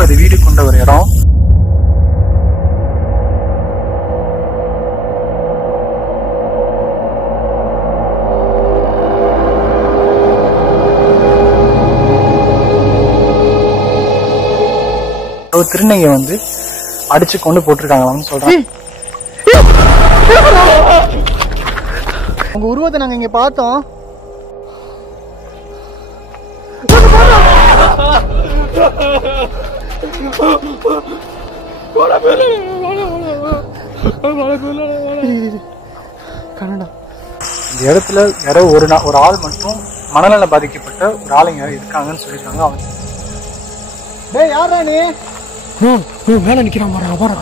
40 வீடு கொண்ட ஒரு இடம். ஒரு திருநங்கை வந்து அடிச்சு கொண்டு போட்டிருக்காங்களான்னு சொல்றாங்க. உங்க உருவத்தை நாங்க இங்க பார்த்தோம். இந்த இடத்துல யாரோ ஒரு ஆள் மட்டும் மனநல பாதிக்கப்பட்ட ஒரு ஆளுங்க இருக்காங்கன்னு சொல்லிருக்காங்க. அவங்க யாரா நீ மேல நிக்கிறான் பாரு. அவரா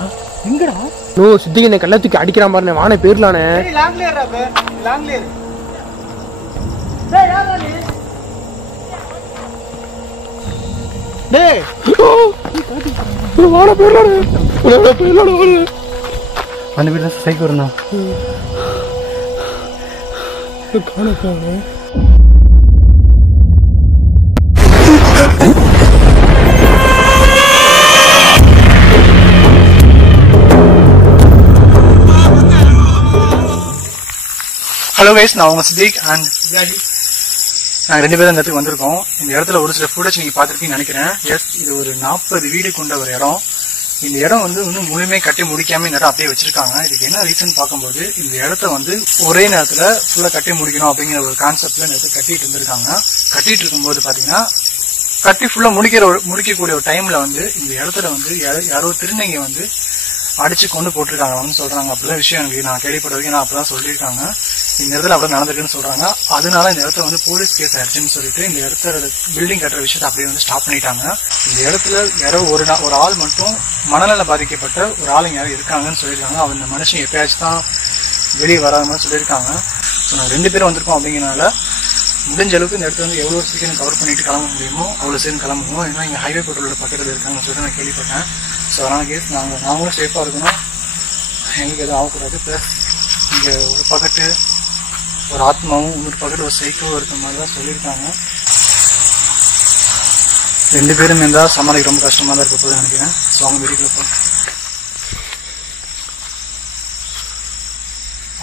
எங்கடா? நோ சித்திகனை கள்ளத்துக்கு அடிக்கிறான் பாருண்ணே. வானே பேர்லானே. அந்த வீட்டுல சைக்கோ இருந்தான். ஹலோ கைஸ், நான் உங்க சித்திக் அண்ட் நாங்கள் 2 பேரும் இந்த இடத்துக்கு வந்திருக்கோம். இந்த இடத்துல ஒரு சில ஃபுட்டேஜ் நீங்க பார்த்துருப்பீங்கன்னு நினைக்கிறேன். எஸ், இது ஒரு 40 வீடு கொண்ட ஒரு இடம். இந்த இடம் வந்து இன்னும் முழுமையாக கட்டி முடிக்காம இந்த இடம் அப்படியே வச்சிருக்காங்க. இதுக்கு என்ன ரீசன் பார்க்கும்போது, இந்த இடத்த வந்து ஒரே நேரத்துல ஃபுல்லா கட்டி முடிக்கணும் அப்படிங்கிற ஒரு கான்செப்ட்ல இந்த இடத்த கட்டிட்டு இருந்திருக்காங்க. கட்டிட்டு இருக்கும்போது பாத்தீங்கன்னா கட்டி ஃபுல்லா முடிக்கக்கூடிய ஒரு டைம்ல வந்து இந்த இடத்துல வந்து யாரோ திருநங்கை வந்து அடிச்சு கொண்டு போட்டிருக்காங்கன்னு சொல்றாங்க. அப்படிதான் விஷயம் எனக்கு நான் கேள்விப்பட்ட வரைக்கும் நான் அப்படிதான் சொல்லியிருக்காங்க. இந்த இடத்துல அப்படியே நடந்திருக்குன்னு சொல்றாங்க. அதனால இந்த இடத்துல வந்து போலீஸ் கேஸ் ஆயிடுச்சுன்னு சொல்லிட்டு இந்த இடத்துல பில்டிங் கட்டுற விஷயத்தை அப்படியே வந்து ஸ்டாப் பண்ணிட்டாங்க. இந்த இடத்துல யாரோ ஒரு ஆள் மட்டும் மனநல பாதிக்கப்பட்ட ஒரு ஆளுங்க யாரும் இருக்காங்கன்னு சொல்லியிருக்காங்க. அந்த மனுஷன் எப்பயாச்சும் தான் வெளியே வராத மாதிரி சொல்லியிருக்காங்க. ஸோ நாங்கள் 2 பேரும் வந்திருக்கோம். அப்படிங்கிறனால முடிஞ்ச அளவுக்கு இந்த இடத்துல வந்து எவ்வளோ சீக்கிரம் கவர் பண்ணிட்டு கிளம்ப முடியுமோ அவ்வளோ சீக்கிரம் கிளம்பணும். ஏன்னா இங்கே ஹைவே பெட்ரோலோட பக்கத்தில் இருக்காங்கன்னு சொல்லிட்டு நான் கேள்விப்பட்டேன். ஸோ அதனால கேஸ் நாங்களும் சேஃபாக இருக்கணும், எங்களுக்கு எதுவும் ஆகக்கூடாது. ப்ளஸ் இங்கே ஒரு பக்கத்து ஒரு ஆத்மாவும் இன்னொரு பக்கத்து ஒரு சைக்கோ இருக்க மாதிரி தான் சொல்லியிருக்காங்க. 2 பேரும் இருந்தால் சமாளிக்க ரொம்ப கஷ்டமாக தான் இருக்க போது நினைக்கிறேன். ஸோ அவங்க வீட்டுக்குள்ள போ.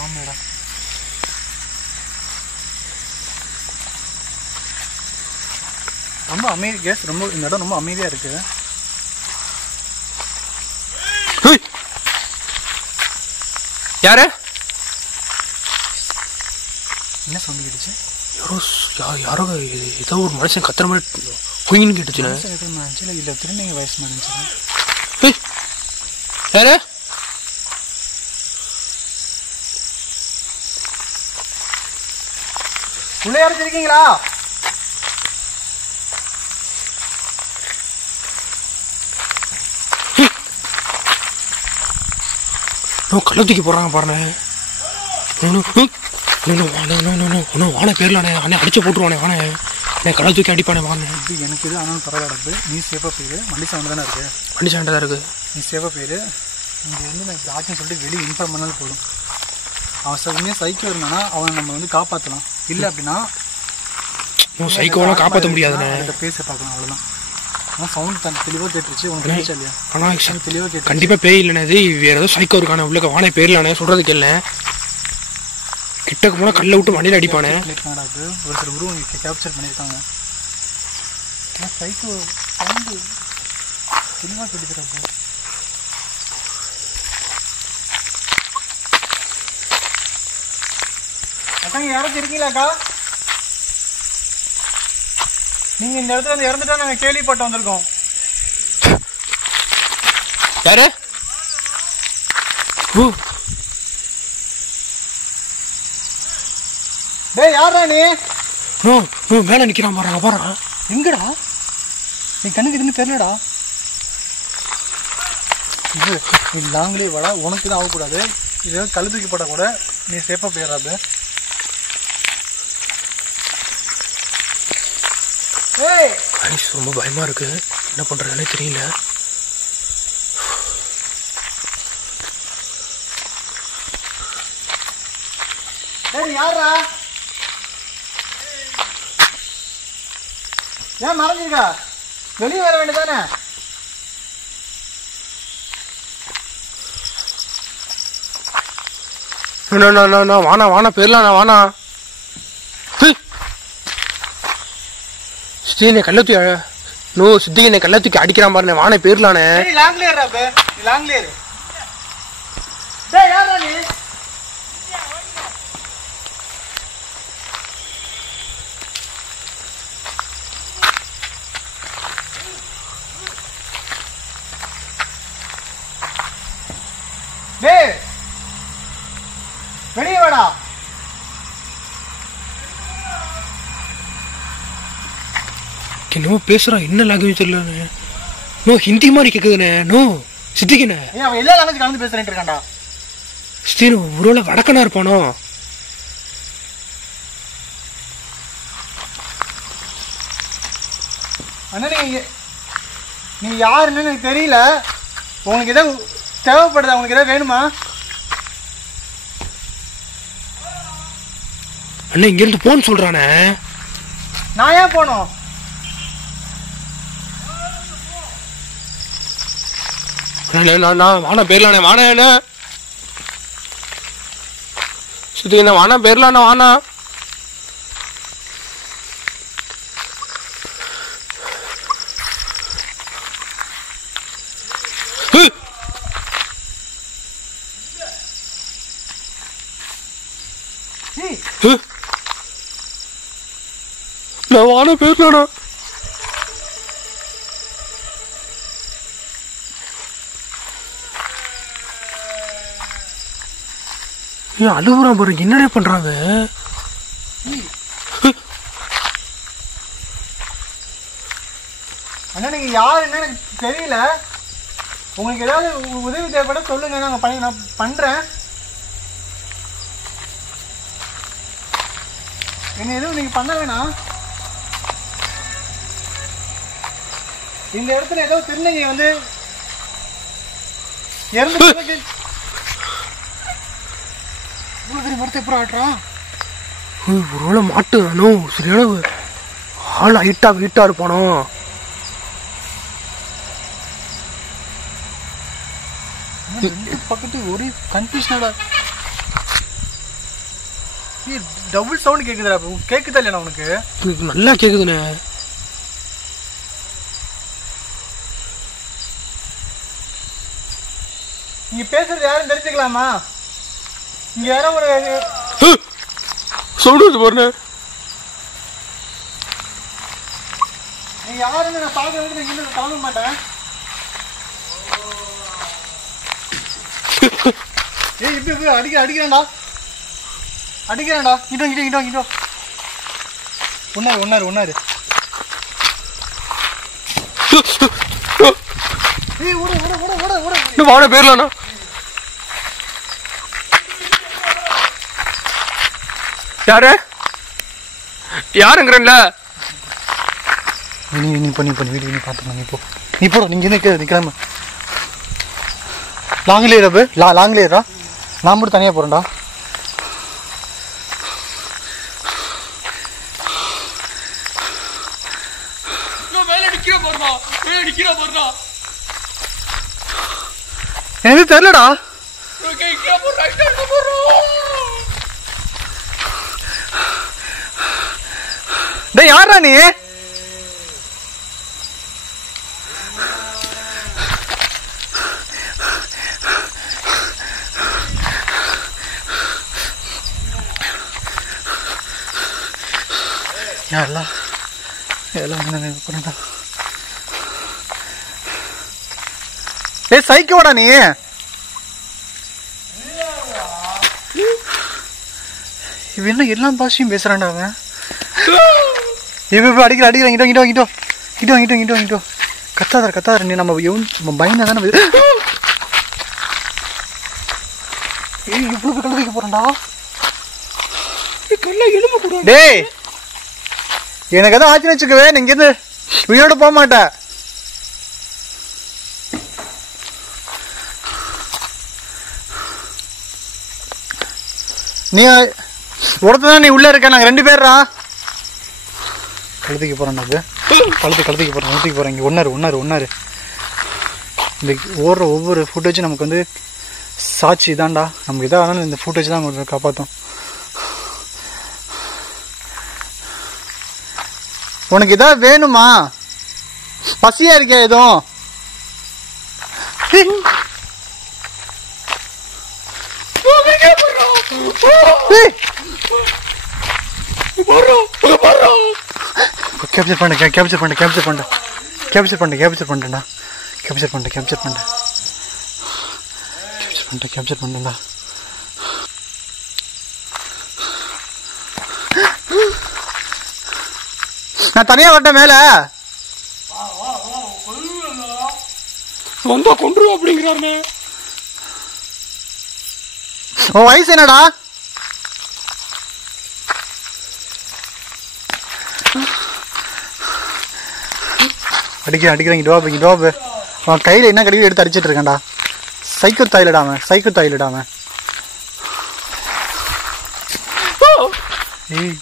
ஆமாடா, ரொம்ப அமைதி கேஸ். ரொம்ப இந்த இடம் ரொம்ப அமைதியாக இருக்கு. யாரு? என்ன சவுண்ட் கேட்டுச்சு? யாரோ ஏதோ ஒரு மனுஷன் கத்துற மாதிரி குயின்னு கேட்டுச்சு. இல்ல திருநங்கை வயசு மாதிரி. யாரு? உள்ள யாரும் இருக்கீங்களா? கள்ளத்துக்கு போறாங்க பாருண்ணே. வானே பேர்லானே. அண்ணே அடிச்சு போட்டுருவானே. வானே கள்ள தூக்கி அடிப்பானே. வானே எனக்கு இது ஆனாலும் பரவாயில்ல. நீ சேஃபா போயிரு. வண்டி சவுண்ட் தானே இருக்கு. வண்டி சவுண்ட் தான் இருக்கு. நீ சேஃபா போயிரு. இங்க இருந்து நான் ஆச்சுன்னு சொல்லிட்டு வெளியே இன்ஃபார்ம் பண்ணாலும் போதும். அவன் சவுமே சைக்கோ இருந்தானா அவனை நம்ம வந்து காப்பாற்றலாம். இல்லை அப்படின்னா சைக்கோலாம் காப்பாற்ற முடியாதுண்ணே. பேச பார்க்கலாம், அவ்வளோதான். ஆனால் சவுண்ட் தெளிவாக கேட்டுருச்சு. உனக்கு தெரிஞ்சா இல்லையா? ஆனால் தெளிவாக கேட்டு கண்டிப்பாக பேய் இல்லைண்ணே. இது வேறு ஏதோ சைக்கோ இருக்கானே. உள்ள வானே பேர்லானே சொல்கிறதுக்கு இல்லை. கிட்டக்கு போனால் கல்லை விட்டு வண்டியில் அடிப்பானே. ஒரு சில உருவம் கேப்சர் பண்ணியிருக்காங்க. சைக்கோ சவுண்டு தெளிவாக கேட்டுக்கிறாங்க. அக்காங்க யாராச்சும் இருக்கீங்களாக்கா? நீங்க இந்த இடத்துல வந்து இறந்துட்டா நாங்க கேள்விப்பட்டு வந்திருக்கோம். யாரு? டேய் யாரா நீ? மேல நிக்கிறான் பாரு. அவரா எங்கடா? நீ கண்ணுக்கு இருந்து தெரியலடா. நீ லாங்கிலே வாடா. உனக்கு தான் ஆகக்கூடாது. இது கழுத்துக்கு போட்டா கூட நீ சேஃபா போயிடாது. ரொம்ப பயமா இருக்கு. என்ன பண்றதுன்னே தெரியல. யாரா? ஏன் மறைஞ்சிருக்கா? வெளியே வர வேண்டியதானே? வானா வானா பேர்லாம் நான் வானா சித்தி கள்ளத்தி நோ சித்திக்கு என்னை கள்ளத்துக்கு அடிக்கிறான் பாருண்ணே வானே பேர்லானே வெளியே வாடா. நோ பேசுறா என்ன லாங்குவேஜ் தெரியல நோ ஹிந்தி மாதிரி கேக்குதுண்ணே நோ சித்திக்குண்ணே அவன் எல்லா லாங்குவேஜ் கலந்து பேசுறேன் இருக்காண்டா. சித்தி ஒருவேளை வடக்கனா இருப்பானோ? அண்ணா நீங்க யாருன்னு எனக்கு தெரியல. உங்களுக்கு ஏதாவது தேவைப்படுதா? உங்களுக்கு ஏதாவது வேணுமா? அண்ணா இங்க இருந்து போன்னு சொல்றானே. நான் ஏன் போனோம்? வானா பேர்லானே வானா என்ன சுத்தி என்ன வானா பேர்லானா வானா நான் வானா பேர்லானா அழுகுறான் பாரு என்னடே பண்றாங்க. அண்ணா நீங்க யாருன்னு எனக்கு தெரியல. உங்களுக்கு ஏதாவது உதவி தேவைப்பட சொல்லுங்க. நான் பண்றேன். என்ன எதுவும் நீங்க பண்ண வேணாம். இந்த இடத்துல ஏதோ திருநங்கை வந்து இறந்து மரத்தை எப்படி ஆட்டுறான்? ஒருவேளை மாட்டுனோ சரியான ஆள் ஹைட்டா இருப்பானோ? பக்கத்து ஒரே கன்ஃபியூஷனடா. டபுள் சவுண்ட் கேக்குதுடா. கேக்குதா இல்லையா உனக்கு? நல்லா கேக்குதுண்ணே. நீங்க பேசுறது யாரும் தெரிஞ்சுக்கலாமா? இங்க யாரோ ஒரு சொல்றது பாருண்ணே. நீ யாருன்னு நான் பாக்குறதுக்கு நான் இன்னும் காண மாட்டேன். ஏய் இப்படி அடிக்கிறான்டா. இங்கிட்டோ ஒன்னாரு. ஏய் ஓட வான பேர்லானா யாருங்கிறல்ல நீ பண்ணி வீடியோ நீ பாத்துக்கலாம். நீ போட நீங்க நிக்காம லாங்லேயரா நான் மட்டும் தனியா போறேன்டா. எனக்கு தெரியலடா. டேய் யாரா நீ? எல்லாம் சைக்கோடா நீ? இவன் என்ன எல்லா பாஷையும் பேசுறான்டா அவன். இவன் அடிக்கிறான். இங்கிட்டோ கத்தாதர நீ நம்ம பயந்தா தானே. இவ்வளவு கழுதிக்க போறான்டா. டேய் எனக்கு எதாவது ஆச்சுன்னு வச்சுக்கவே நீங்க இருந்து உயிரோட போக மாட்டேன். நீ ஒருத்ததான் நீ உள்ள இருக்க. நாங்க 2 பேர்ரா. கழுதிக்கு போறேன். கழுதிக்கு போறேன். இங்க ஒன்னாரு. இந்த ஓடுற ஒவ்வொரு ஃபுட்டேஜும் நமக்கு வந்து சாட்சி இதான்டா, நமக்கு இதாக ஆனாலும் இந்த ஃபுட்டேஜ் தான் உங்களுக்கு காப்பாற்றும். உனக்கு இதான் வேணுமா? பசியா இருக்கே எதுவும்? கேப்சர் பண்ண கேப்சர் பண்ண கேப்சர் பண்ண கேப்சர் பண்ண கேப்சர் பண்ணா கேப்சர் பண்ண கேப்சர் பண்ண கேப்சர் பண்ண கேப்சர் பண்ணா. நான் தனியா வரட்டேன் மேல வந்தா கொண்டு அப்படிங்கிறாரு. உன் வயசு என்னடா? அடிக்கிறேன் இங்க டோப் அவன் கையில என்ன கடிவு எடுத்து அடிச்சிட்டு இருக்கான்டா. சைக்கோ தாயிலிடாம ஏய்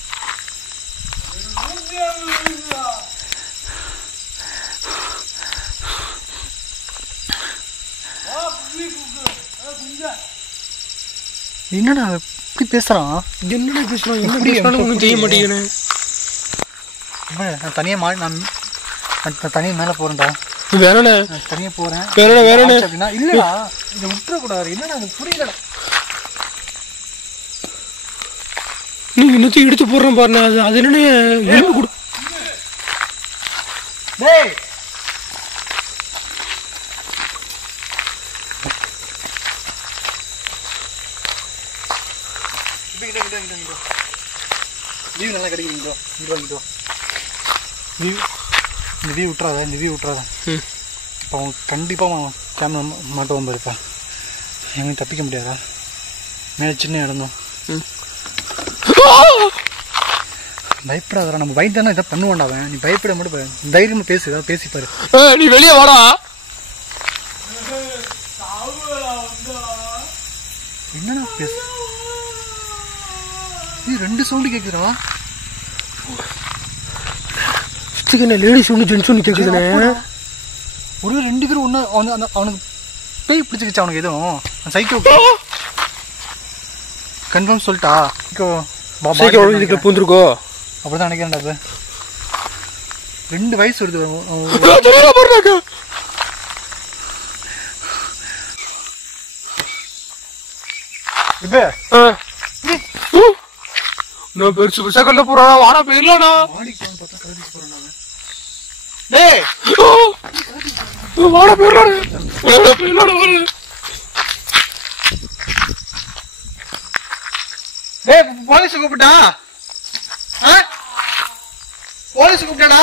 என்னடா இப்படி பேசுறான்? என்னடா பேசுறான்? என்ன பேசுறான்னு ஒன்றும் தெரிய மாட்டேங்கிறேன். நான் தனியா நான் தனியா மேல போறேன்டா. வேறண்ண தனியா போறேன். வேறண்ண அப்படின்னா இல்லடா, இதை விட்டுறக்கூடாது. என்னடா எனக்கு புரியலடா. நீ இன்னத்தையும் எடுத்து போடுறேன் பாருண்ணா. அது என்னன்னு எலும்பு கொடு. டேய் லீவ் நல்லா கிடைக்குது. இந்த வியூ விட்டுறாத. இப்போ அவன் கண்டிப்பாக அவன் கேமரா மாட்டுவான் பாருப்பா. எங்கேயும் தப்பிக்க முடியாதா? மேலே சின்ன இடந்தோம். பயப்படாதா, நம்ம பயந்தானே இதை பண்ணுவான்டா அவன். நீ பயப்பட மட்டும் தைரியமா பேசு, ஏதாவது பேசிப்பாரு. நீ வெளியே வாடா. என்னடா பேசு? நீ 2 சவுண்டு கேக்குதுடா. லேடிஸ் ஒன்று ஜென்ஸ் ஒன்று கேட்குதுண்ணே. ஒரு 2 பேரும் ஒன்று அவனுக்கு பேய் பிடிச்சிக்கிச்சு. அவனுக்கு எதுவும் சைக்கோ கன்ஃபார்ம் சொல்லிட்டா. இதுக்கு பூந்துருக்கோ அப்படிதான் நினைக்கிறேன்டா. அது 2 வயசு வருது. நான் பெருசு பெருசா கல்ல போறானா? வாடா போயிடலாண்ணா. வாடா போயிடலாம். போலீஸ் கூப்பிட்டா? போலீஸ் கூப்பிட்டாடா?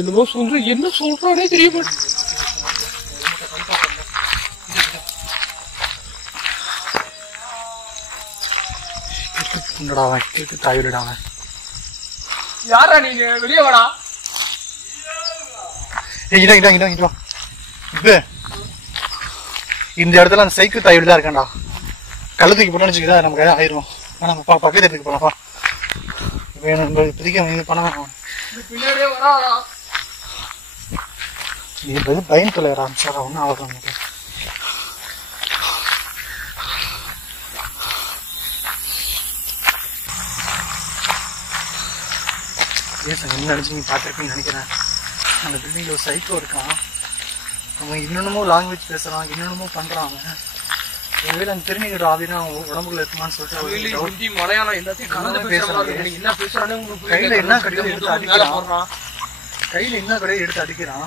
என்னமோ சொல்ற, என்ன சொல்றானே தெரிய மாட்டேன். யாரா நீங்க? வெளியே வாடா. இந்த இடத்துல அந்த சைக்கிள் தாயோடு தான் இருக்கான்டா. கழுத்துக்கு போட்டோன்னு வச்சுக்கிட்டா நமக்கு ஆயிரும். ஆனா பக்கத்து இடத்துக்கு போலாம்ப்பா. இப்போதைக்கு இது பண்ண பின்னாடியே வராடா. நீ பயம் தொலை ஆரம்பிச்சாரா? ஒன்றும் ஆகும். என்ன நினைச்சு நீ பார்த்துருப்பீங்கன்னு நினைக்கிறேன். அந்த பில்டிங்ல ஒரு சைக்கோ இருக்கான். அவன் இன்னொன்னுமோ லாங்குவேஜ் பேசுறான், இன்னொன்னுமோ பண்றான். ஒருவேளை அந்த தெரிஞ்சுக்கிற ஆவினா அவன் உடம்புல இருக்குமான்னு சொல்லிட்டு மலையாளம் எல்லாத்தையும் கையில என்ன கடையை எடுத்து அடிக்கிறான். கையில என்ன கடையை எடுத்து அடிக்கிறான்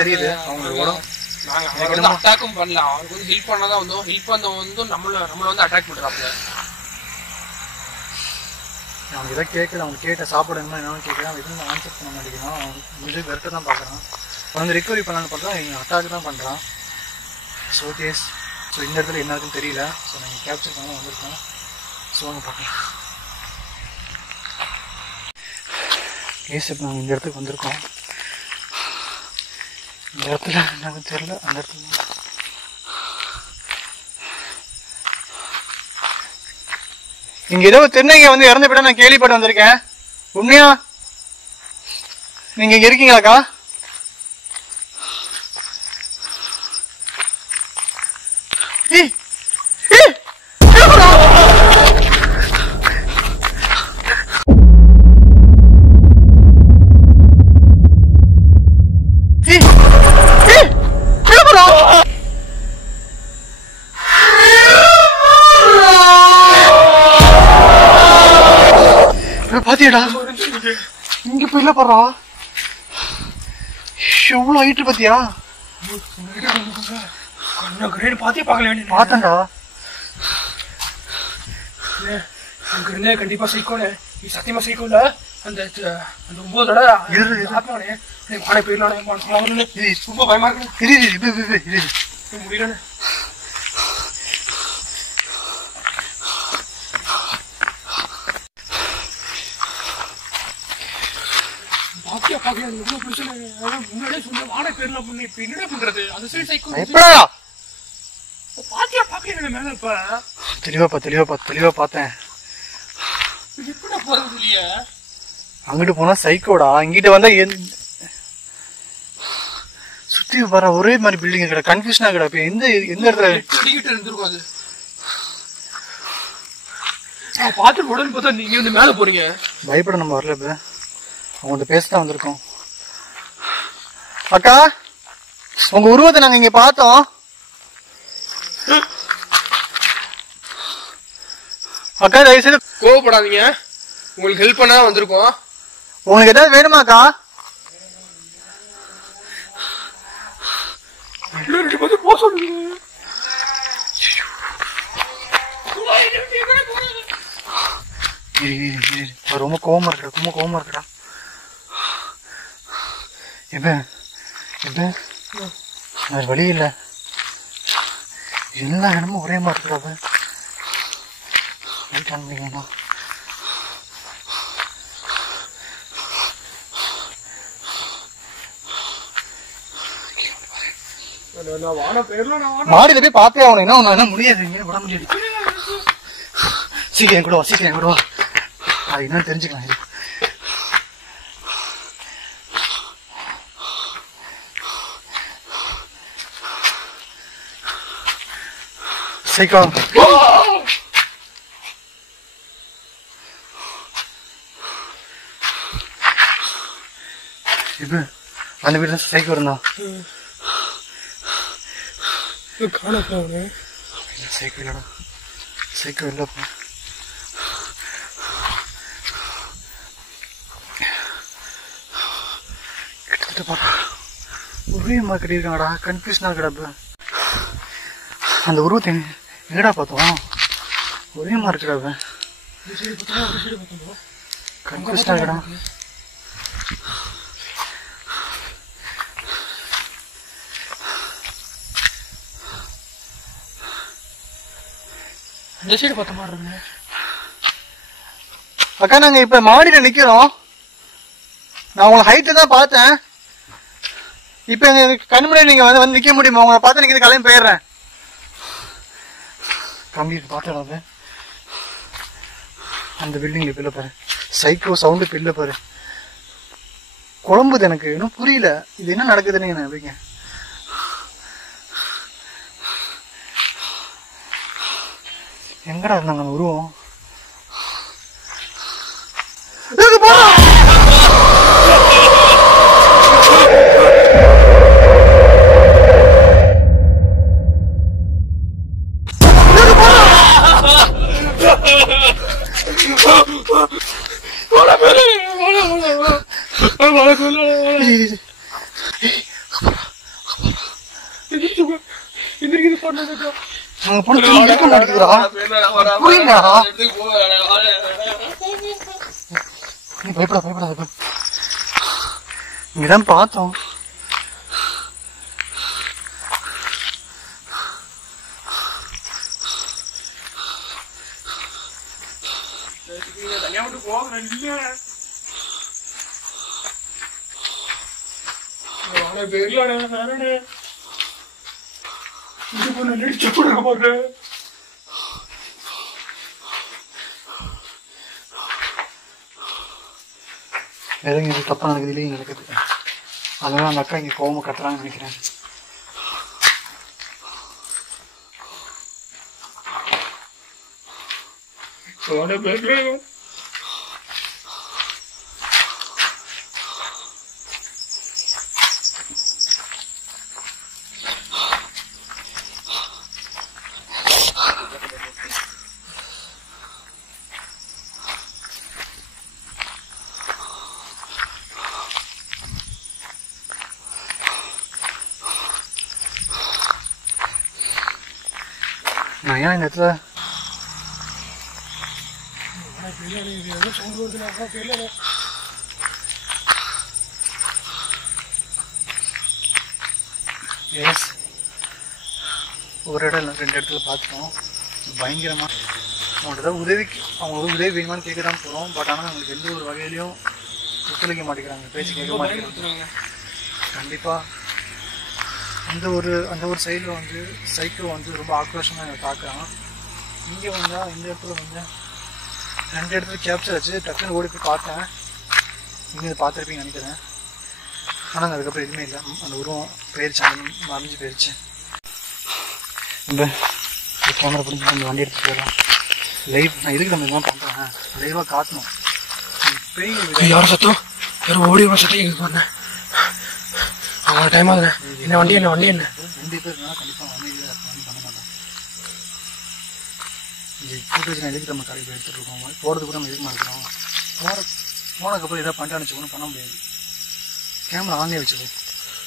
தெரியுது. அவங்க அட்டாக்கும் பண்ணல. அவருக்கு வந்து ஹெல்ப் பண்ணாதான் வந்தோம். ஹெல்ப் பண்ணவங்க வந்து நம்மள வந்து அட்டாக் பண்றாப்ல. அவங்க எதாவது கேட்கல. அவங்க கேட்ட சாப்பாடு என்ன கேட்கலாம். எதுவும் ஆன்சர் பண்ண மாட்டேங்கிறான். அவன் முடிஞ்சு வெறுக்க தான் பார்க்குறான். அவன் வந்து ரிகவரி பண்ணலான்னு பார்த்தா எங்கள் அட்டாக் தான் பண்ணுறான். ஸோ கேஸ் இந்த இடத்துல என்ன இருக்குன்னு தெரியல. ஸோ நாங்கள் கேப்சர் பண்ண வந்திருக்கோம். ஸோ அவங்க பார்க்கலாம். கேஸ் இப்போ நாங்கள் இந்த இடத்துக்கு வந்திருக்கோம். இந்த இடத்துல என்னன்னு தெரியல. அந்த இடத்துல இங்க ஏதோ திருநங்கை வந்து இறந்து போயிட்டா நான் கேள்விப்பட்டு வந்திருக்கேன். உண்மையா நீங்க இங்க இருக்கீங்களாக்கா? பாத்தியாடா இங்க போயில போறா எவ்வளவு ஹைட் பாத்தியா பாத்தியா பாக்கல பாத்தண்டா அங்க இருந்தே கண்டிப்பா சைக்கோல நீ சத்தியமா சைக்கோல அந்த 9 ஆத்மானே மாடை போயிடலானே ரொம்ப பயமா இருக்கு முடியல பாத்தியா பாக்கல எவ்வளவு பிரச்சனை முன்னாடியே சொன்ன மாடை போயிடலாம் பண்ணி இப்ப என்னடா பண்றது அந்த சைடு சைக்கோ எப்படா பாத்தியா பாக்கல மேல இப்ப தெளிவா பார்த்தேன் எப்படா போறது இல்லையா அங்கிட்டு போனா சைக்கோடா இங்கிட்ட வந்தா சுத்தி வர ஒரே மாதிரி பில்டிங் கடை கன்ஃபியூஷனா கடை இப்ப எந்த இடத்துல அடிக்கிட்டு இருந்திருக்கும் அது பாத்து உடனே பார்த்தா நீங்க வந்து மேல போறீங்க பயப்பட நம்ம வரல இப்ப அவங்க பேசதான் வந்திருக்கோம் அக்கா உங்க உருவத்தை நாங்க இங்க பார்த்தோம் அக்கா தயவுசெய்து கோவப்படாதீங்க உங்களுக்கு ஹெல்ப் பண்ணா வந்திருக்கோம் உங்களுக்கு ஏதாவது வேணுமாக்கா ரொம்ப கோவமா இருக்கடா வேற வழி இல்ல எல்லா இடமும் ஒரே மாதிரி இருக்கிறாங்க மாடியில போய் பார்த்தே ஆகணும் என்ன முடியாது விட முடியாது சீக்கிரம் கூட வா அது என்னன்னு தெரிஞ்சுக்கலாம் சைக்கோ இப்ப அந்த வீட்டுல சைக்கோ இருந்தான் சைக்கோ இல்லடா சைக்கோ இல்ல கிட்டத்தட்ட பாரு ஒரே மாதிரி கட்டியிருக்காங்கடா கன்ஃபியூஷனா இருக்கடா அந்த உருவத்தை எங்கடா பார்த்தோம் ஒரே மாதிரி இருக்கடா கன்ஃபியூஷனா இருக்கடா அக்கா நாங்க இப்ப மாடியில நிக்கிறோம் நான் உங்களை ஹைட்ல தான் பார்த்தேன் இப்ப எங்க கண்முறை நீங்க வந்து நிக்க முடியுமா உங்களை பார்த்து நீங்க கிளம்பி போயிடுறேன் கம்ப்ளீட் பாட்டு அந்த பில்டிங்ல பில்ல பாரு சைக்கோ சவுண்டு பில்ல பாரு குழம்புது எனக்கு இன்னும் புரியல இது என்ன நடக்குதுன்னு எப்படிங்க எங்கடா இருந்தாங்க அந்த உருவம் இங்கதான் பார்த்தோம் எதுவும் இங்க தப்பா நடக்குது இல்லையே நடக்குது அதனால அந்த அக்கா இங்க கோவமா கட்டுறாங்கன்னு நினைக்கிறேன் நான் ஏன் இந்த இடத்துல எஸ் ஒரு இடம் இல்லை 2 இடத்துல பார்த்துட்டோம். பயங்கரமாக அவங்கள்ட்ட உதவிக்கு அவங்களுக்கு உதவி வேணுமான்னு கேட்க தான் போகிறோம். பட் ஆனால் அவங்களுக்கு எந்த ஒரு வகையிலையும் ஒத்துழைக்க மாட்டேங்கிறாங்க, பேச்சு கேட்க மாட்டேங்கிறாங்க. கண்டிப்பாக அந்த ஒரு சைடில் வந்து சைக்கோ வந்து ரொம்ப ஆக்ரோஷமாக என்னை தாக்குறான். இங்கே வந்தால் இந்த இடத்துல வந்து 2 இடத்துல கேப்சர் ஆச்சு. டக்குன்னு ஓடி போய் பார்த்தேன். நீங்கள் பார்த்துருப்பீங்கன்னு நினைக்கிறேன். ஆனால் அதுக்கப்புறம் எதுவுமே இல்லை. அந்த உருவம் போயிடுச்சு, அந்த மறைஞ்சு போயிடுச்சு. இந்த கேமரா பிடிச்சி அந்த வண்டி எடுத்துகிட்டு போயிடலாம். லைவ் நான் எதுக்கு நம்ம இதெல்லாம் பண்ணுறேன், லைவாக காட்டணும். யாரும் சத்தம் யாரும் ஓடி சத்தம் எங்களுக்கு பண்ணேன். அவங்க டைம் ஆகுது. என்ன வண்டி 2 பேர் இருந்தால் கண்டிப்பாக வண்டி பண்ண மாட்டோம். இந்த ஃபுட்டேஜ் நான் எதுக்கு நம்ம கடைக்கு எடுத்துகிட்டு இருக்கோம், போகிறது கூட நம்ம எதுக்கு மாட்டோம். போனதுக்கப்புறம் எதாவது பண்ணிட்டு ஒன்றும் பண்ண முடியாது. கேமரா ஆன்லேயே வச்சுக்கோ,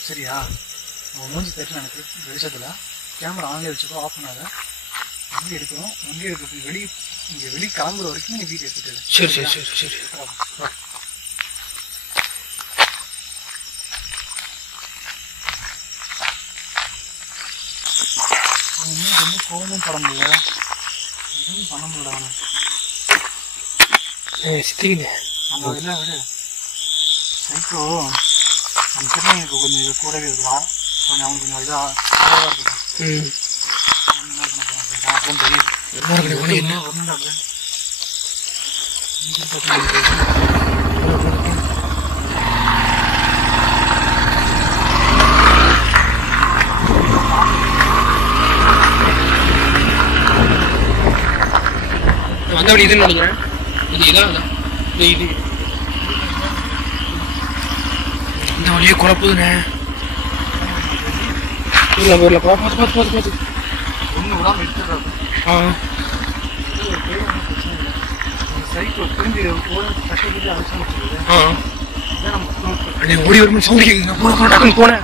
சரியா? உங்கள் மூஞ்சி தெரியல எனக்கு வெளிச்சத்தில். கேமரா ஆன்லேயே வச்சுக்கோ, ஆஃப் பண்ணாத. வண்டி எடுக்கணும். வண்டி எடுக்க வெளியே கிளம்புற வரைக்கும் நீ வீட்டு எடுத்துட்டு. சரி சரி சரி சரி ரொம்ப கோபமும் பட முடியல, எதுவும் பண்ண முடியல. சித்திங்க நம்ம இதில் விட சைக்கோ நம்ம திரும்ப எனக்கு கொஞ்சம் கூடவே இருக்கலாம். கொஞ்சம் அவங்க கொஞ்சம் இதாக இருக்கட்டும். அப்புறம் தெரியும் வந்தபடி இதுன்னு நினைக்கிறேன். இதான் இது இந்த வழியே குழப்புதுண்ணே. இல்லை பார்த்து ஒன்று விடாமல் எடுத்துடுறாரு. சைக்கிள் திரும்பி கட்டிக்கிட்டு அவசியம் ஓடி வரும்போது சவுண்ட் போனேன்.